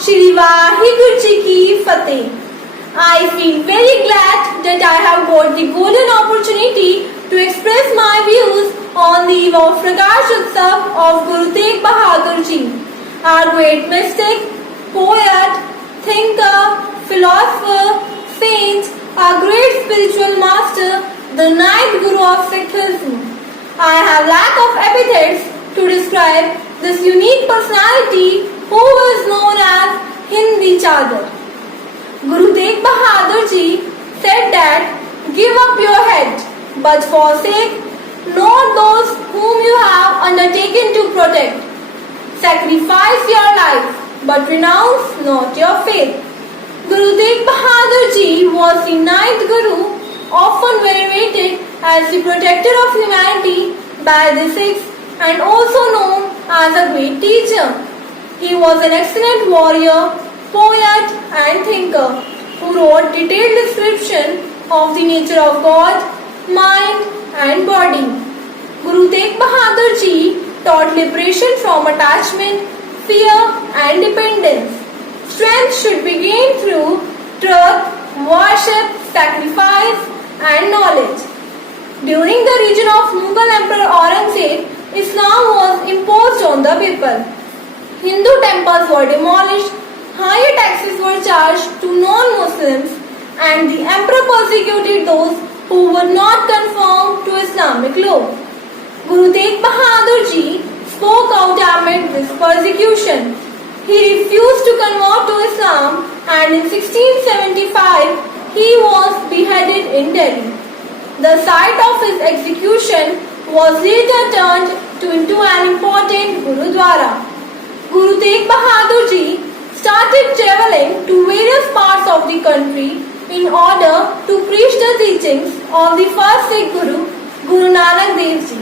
Shri Vaheguru Ji Ki Fateh. I feel very glad that I have got the golden opportunity to express my views on the eve of Prakash Utsav of Guru Tegh Bahadur Ji, our great mystic, poet, thinker, philosopher, saint, our great spiritual master, the ninth Guru of Sikhism. I have lack of epithets to describe this unique personality who is known as Hindi Chadar. Guru Tegh Bahadur Ji said that, "Give up your head, but forsake not those whom you have undertaken to protect. Sacrifice your life, but renounce not your faith." Guru Tegh Bahadur Ji was the ninth Guru, often venerated as the protector of humanity by the Sikhs and also known as a great teacher. He was an excellent warrior, poet and thinker who wrote detailed description of the nature of God, mind and body. Guru Tegh Bahadur Ji taught liberation from attachment, fear and dependence. Strength should be gained through truth, worship, sacrifice and knowledge. During the reign of Mughal Emperor Aurangzeb, Islam was imposed on the people. Hindu temples were demolished, higher taxes were charged to non-Muslims, and the emperor persecuted those who would not conform to Islamic law. Guru Tegh Bahadur Ji spoke out amid this persecution. He refused to convert to Islam, and in 1675 he was beheaded in Delhi. The site of his execution was later turned into an important Gurudwara. Guru Tegh Bahadur Ji started travelling to various parts of the country in order to preach the teachings of the first Sikh Guru, Guru Nanak Dev Ji.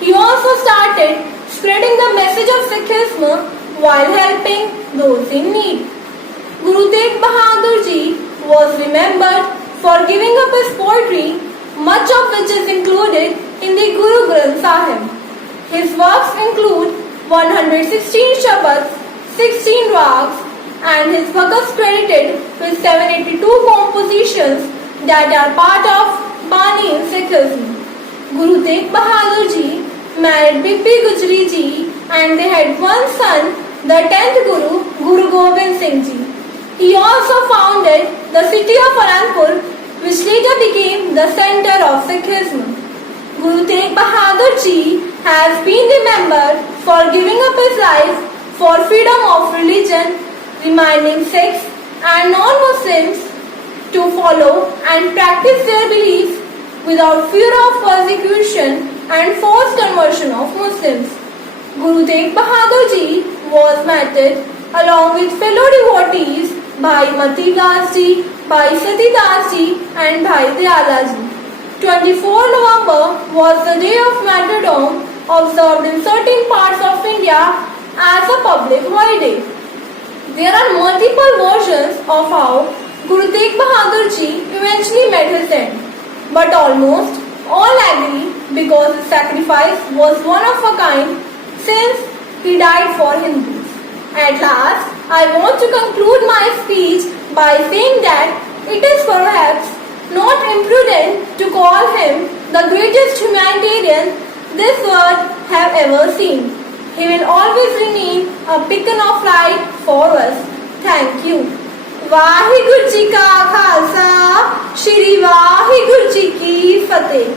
He also started spreading the message of Sikhism while helping those in need. Guru Tegh Bahadur Ji was remembered for giving up his poetry, much of which is included in the Guru Granth Sahib. His works include 116 Shabads, 16 Rags, and his Bhagats credited with 782 compositions that are part of Bani in Sikhism. Guru Tegh Bahadur Ji married Bibi Gujri Ji and they had one son, the 10th Guru, Guru Gobind Singh Ji. He also founded the city of Anandpur, which later became the center of Sikhism. Guru Tegh Bahadur Ji has been remembered for giving up his life for freedom of religion, reminding Sikhs and non-Muslims to follow and practice their beliefs without fear of persecution and forced conversion of Muslims. Guru Tegh Bahadur Ji was martyred along with fellow devotees Bhai Mati Das Ji, Bhai Sati Das Ji and Bhai Dayala Ji. 24 November was the day of martyrdom observed in certain parts of India as a public holiday. There are multiple versions of how Guru Tegh Bahadur Ji eventually met his end, but almost all agree because his sacrifice was one of a kind since he died for Hindus. At last, I want to conclude my speech by saying that it is perhaps not imprudent to call him the greatest humanitarian this world have ever seen. He will always remain a beacon of light for us. Thank you. Vaheguru Ji Ka Khalsa, Shri Vaheguru Ji Ki Fateh.